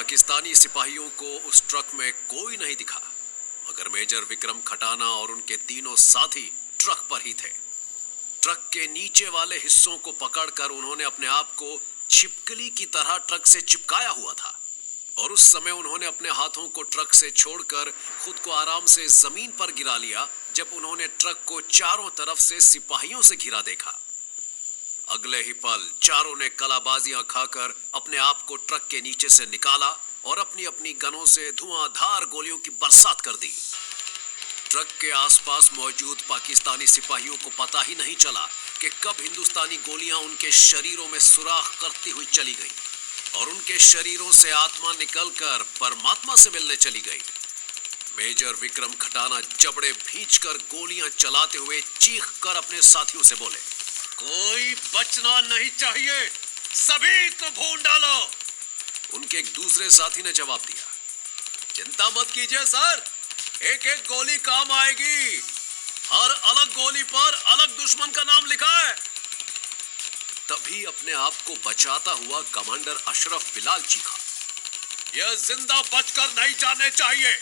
पाकिस्तानी सिपाहियों को उस ट्रक में कोई नहीं दिखा, मगर मेजर विक्रम खटाना और उनके तीनों साथी ट्रक पर ही थे। ट्रक के नीचे वाले हिस्सों को पकड़कर उन्होंने अपने आप को छिपकली की तरह ट्रक से चिपकाया हुआ था और उस समय उन्होंने अपने हाथों को ट्रक से छोड़कर खुद को आराम से जमीन पर गिरा लिया जब उन्होंने ट्रक को चारों तरफ से सिपाहियों से घिरा देखा। अगले ही पल चारों ने कलाबाजियां खाकर अपने आप को ट्रक के नीचे से निकाला और अपनी अपनी गनों से धुआंधार गोलियों की बरसात कर दी। ट्रक के आसपास मौजूद पाकिस्तानी सिपाहियों को पता ही नहीं चला कि कब हिंदुस्तानी गोलियां उनके शरीरों में सुराख करती हुई चली गई और उनके शरीरों से आत्मा निकलकर परमात्मा से मिलने चली गई। मेजर विक्रम खटाना जबड़े भींचकर गोलियां चलाते हुए चीख कर अपने साथियों से बोले, कोई बचना नहीं चाहिए, सभी को भून डालो। उनके एक दूसरे साथी ने जवाब दिया, चिंता मत कीजिए सर, एक एक गोली काम आएगी। हर अलग गोली पर अलग दुश्मन का नाम लिखा है। तभी अपने आप को बचाता हुआ कमांडर अशरफ बिलाल चीखा, यह जिंदा बचकर नहीं जाने चाहिए।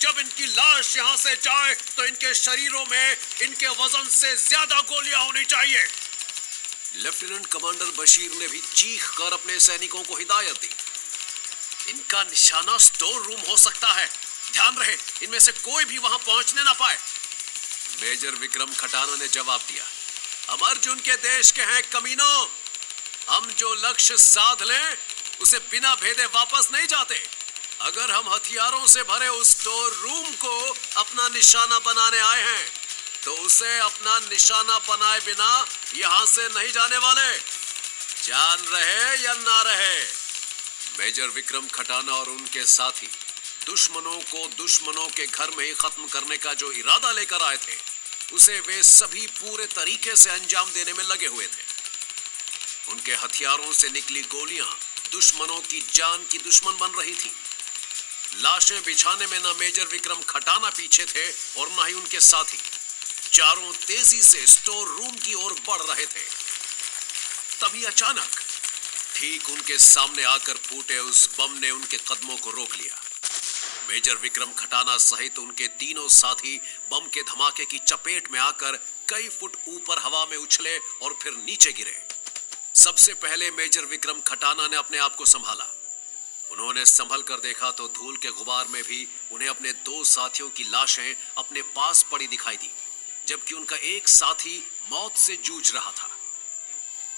जब इनकी लाश यहां से जाए तो इनके शरीरों में इनके वजन से ज्यादा गोलियां होनी चाहिए। लेफ्टिनेंट कमांडर बशीर ने भी चीख कर अपने सैनिकों को हिदायत दी, इनका निशाना स्टोर रूम हो सकता है, ध्यान रहे इनमें से कोई भी वहां पहुंचने ना पाए। मेजर विक्रम खटाना ने जवाब दिया, हम अर्जुन के देश के हैं कमीनों, हम जो लक्ष्य साध लें उसे बिना भेदे वापस नहीं जाते। अगर हम हथियारों से भरे उस स्टोर रूम को अपना निशाना बनाने आए हैं तो उसे अपना निशाना बनाए बिना यहां से नहीं जाने वाले, जान रहे या ना रहे। मेजर विक्रम खटाना और उनके साथी दुश्मनों को दुश्मनों के घर में ही खत्म करने का जो इरादा लेकर आए थे उसे वे सभी पूरे तरीके से अंजाम देने में लगे हुए थे। उनके हथियारों से निकली गोलियां दुश्मनों की जान की दुश्मन बन रही थी। लाशें बिछाने में न मेजर विक्रम खटाना पीछे थे और न ही उनके साथी। चारों तेजी से स्टोर रूम की ओर बढ़ रहे थे। तभी अचानक ठीक उनके सामने आकर फूटे उस बम ने उनके कदमों को रोक लिया। मेजर विक्रम खटाना सहित उनके तीनों साथी बम के धमाके की चपेट में आकर कई फुट ऊपर हवा में उछले और फिर नीचे गिरे। सबसे पहले मेजर विक्रम खटाना ने अपने आप को संभाला। उन्होंने संभल कर देखा तो धूल के गुबार में भी उन्हें अपने दो साथियों की लाशें अपने पास पड़ी दिखाई दी, जबकि उनका एक साथी मौत से जूझ रहा था।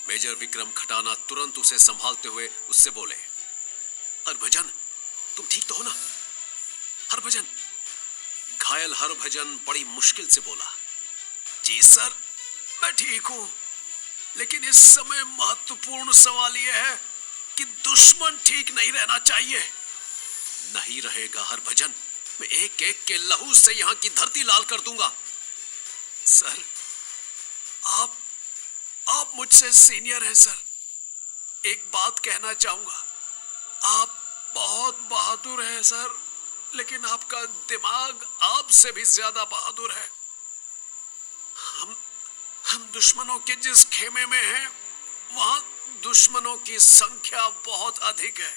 मेजर विक्रम खटाना तुरंत उसे संभालते हुए उससे बोले, हरभजन तुम ठीक तो हो ना? हरभजन। घायल हरभजन बड़ी मुश्किल से बोला, जी सर मैं ठीक हूं, लेकिन इस समय महत्वपूर्ण सवाल यह है कि दुश्मन ठीक नहीं रहना चाहिए। नहीं रहेगा हरभजन, मैं एक एक के लहू से यहां की धरती लाल कर दूंगा। सर आप मुझसे सीनियर हैं सर, एक बात कहना चाहूंगा, आप बहुत बहादुर हैं सर, लेकिन आपका दिमाग आपसे भी ज्यादा बहादुर है। हम दुश्मनों के जिस खेमे में हैं वहां दुश्मनों की संख्या बहुत अधिक है।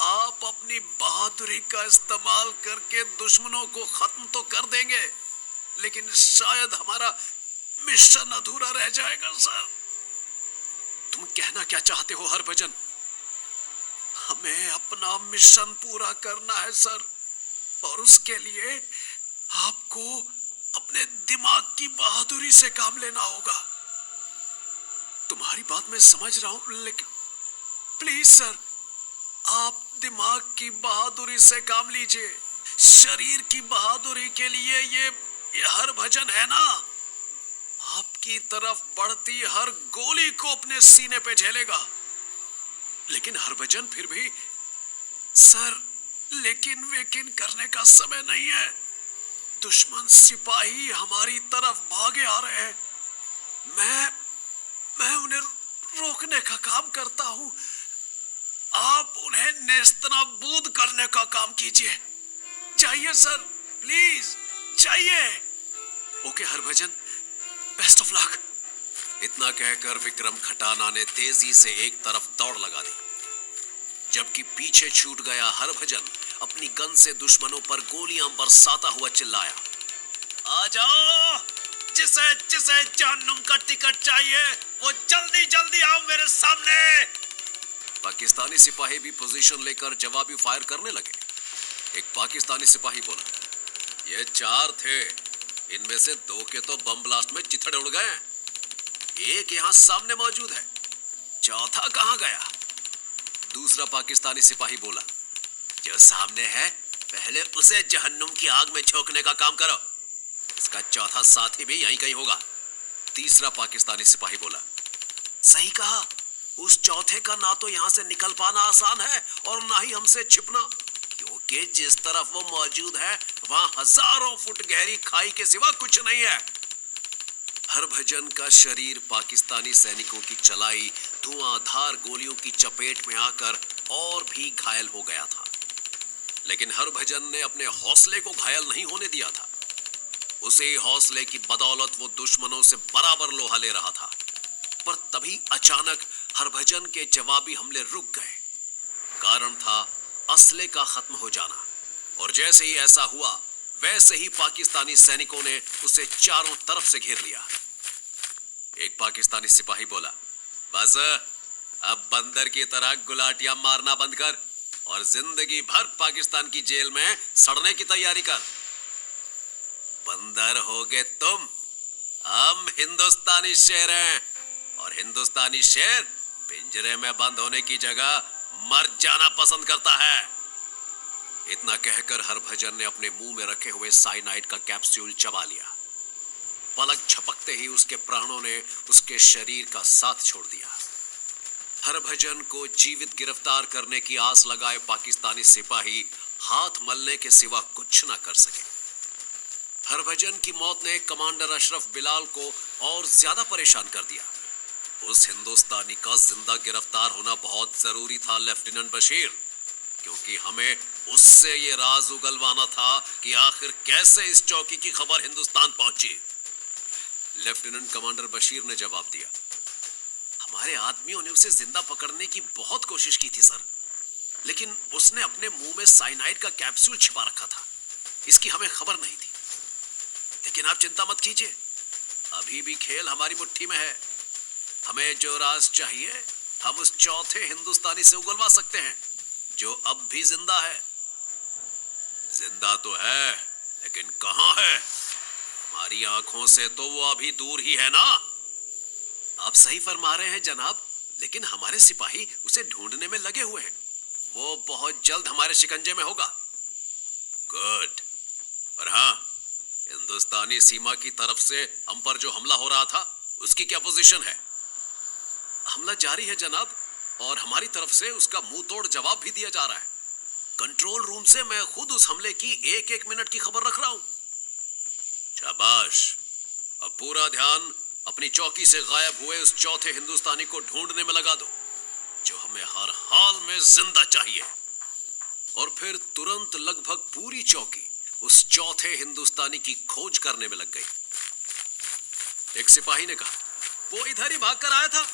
आप अपनी बहादुरी का इस्तेमाल करके दुश्मनों को खत्म तो कर देंगे, लेकिन शायद हमारा मिशन अधूरा रह जाएगा सर। तुम कहना क्या चाहते हो हरभजन? हमें अपना मिशन पूरा करना है सर, और उसके लिए आपको अपने दिमाग की बहादुरी से काम लेना होगा। तुम्हारी बात मैं समझ रहा हूं, लेकिन प्लीज सर आप दिमाग की बहादुरी से काम लीजिए। शरीर की बहादुरी के लिए ये हरभजन है ना, आपकी तरफ बढ़ती हर गोली को अपने सीने पे झेलेगा। लेकिन हरभजन फिर भी सर, लेकिन वेकिन करने का समय नहीं है। दुश्मन सिपाही हमारी तरफ भागे आ रहे हैं। मैं उन्हें रोकने का काम करता हूं, आप उन्हें नेस्तनाबूद करने का काम कीजिए। जाइए सर, प्लीज जाइए। Okay Harbhajan, best of luck. इतना कहकर विक्रम खटाना ने तेजी से एक तरफ दौड़ लगा दी। जबकि पीछे छूट गया हरभजन अपनी गन से दुश्मनों पर गोलियां बरसाता हुआ चिल्लाया, आ जाओ, जिसे जिसे जहन्नुम का टिकट चाहिए वो जल्दी जल्दी आओ मेरे सामने। पाकिस्तानी सिपाही भी पोजीशन लेकर जवाबी फायर करने लगे। एक पाकिस्तानी सिपाही बोला, ये 4 थे, इनमें से 2 के तो बम ब्लास्ट में चिथड़े उड़ गए, एक यहां सामने मौजूद है, चौथा कहां गया? दूसरा पाकिस्तानी सिपाही बोला, जो सामने है पहले उसे जहन्नुम की आग में झोंकने का काम करो, इसका चौथा साथी भी यहीं कहीं होगा। तीसरा पाकिस्तानी सिपाही बोला, सही कहा, उस चौथे का ना तो यहां से निकल पाना आसान है और ना ही हमसे छिपना, क्योंकि जिस तरफ वो मौजूद है वहां हजारों फुट गहरी खाई के सिवा कुछ नहीं है। हरभजन का शरीर पाकिस्तानी सैनिकों की चलाई धुआंधार गोलियों की चपेट में आकर और भी घायल हो गया था, लेकिन हरभजन ने अपने हौसले को घायल नहीं होने दिया था। उसी हौसले की बदौलत वो दुश्मनों से बराबर लोहा ले रहा था। पर तभी अचानक हरभजन के जवाबी हमले रुक गए। कारण था असले का खत्म हो जाना, और जैसे ही ऐसा हुआ वैसे ही पाकिस्तानी सैनिकों ने उसे चारों तरफ से घेर लिया। एक पाकिस्तानी सिपाही बोला, बस अब बंदर की तरह गुलाटियां मारना बंद कर और जिंदगी भर पाकिस्तान की जेल में सड़ने की तैयारी कर। बंदर होगे तुम, हम हिंदुस्तानी शेर हैं, और हिंदुस्तानी शेर पिंजरे में बंद होने की जगह मर जाना पसंद करता है। इतना कहकर हरभजन ने अपने मुंह में रखे हुए साइनाइड का कैप्सूल चबा लिया। पलक झपकते ही उसके प्राणों ने उसके शरीर का साथ छोड़ दिया। हरभजन को जीवित गिरफ्तार करने की आस लगाए पाकिस्तानी सिपाही हाथ मलने के सिवा कुछ न कर सके। हरभजन की मौत ने कमांडर अशरफ बिलाल को और ज्यादा परेशान कर दिया। उस हिंदुस्तानी का जिंदा गिरफ्तार होना बहुत जरूरी था लेफ्टिनेंट बशीर, क्योंकि हमें उससे ये राज उगलवाना था कि आखिर कैसे इस चौकी की खबर हिंदुस्तान पहुंची। लेफ्टिनेंट कमांडर बशीर ने जवाब दिया, हमारे आदमियों ने उसे जिंदा पकड़ने की बहुत कोशिश की थी सर, लेकिन उसने अपने मुंह में साइनाइड का कैप्सूल छिपा रखा था, इसकी हमें खबर नहीं थी। लेकिन आप चिंता मत कीजिए, अभी भी खेल हमारी मुट्ठी में है। हमें जो राज चाहिए हम उस चौथे हिंदुस्तानी से उगलवा सकते हैं जो अब भी जिंदा है। जिंदा तो है, लेकिन कहां है? हमारी आंखों से तो वो अभी दूर ही है ना। आप सही फरमा रहे हैं जनाब, लेकिन हमारे सिपाही उसे ढूंढने में लगे हुए हैं। वो बहुत जल्द हमारे शिकंजे में होगा। गुड। और हाँ, हिंदुस्तानी सीमा की तरफ से हम पर जो हमला हो रहा था उसकी क्या पोजीशन है? हमला जारी है जनाब, और हमारी तरफ से उसका मुंह तोड़ जवाब भी दिया जा रहा है। कंट्रोल रूम से मैं खुद उस हमले की एक एक मिनट की खबर रख रहा हूं। शाबाश। अब पूरा ध्यान अपनी चौकी से गायब हुए उस चौथे हिंदुस्तानी को ढूंढने में लगा दो, जो हमें हर हाल में जिंदा चाहिए। और फिर तुरंत लगभग पूरी चौकी उस चौथे हिंदुस्तानी की खोज करने में लग गई। एक सिपाही ने कहा, वो इधर ही भागकर आया था।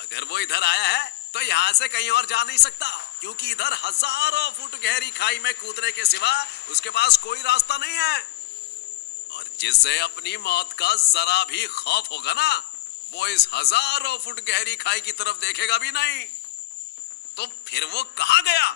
अगर वो इधर आया है तो यहां से कहीं और जा नहीं सकता, क्योंकि इधर हजारों फुट गहरी खाई में कूदने के सिवा उसके पास कोई रास्ता नहीं है। और जिसे अपनी मौत का जरा भी खौफ होगा ना, वो इस हजारों फुट गहरी खाई की तरफ देखेगा भी नहीं। तो फिर वो कहां गया?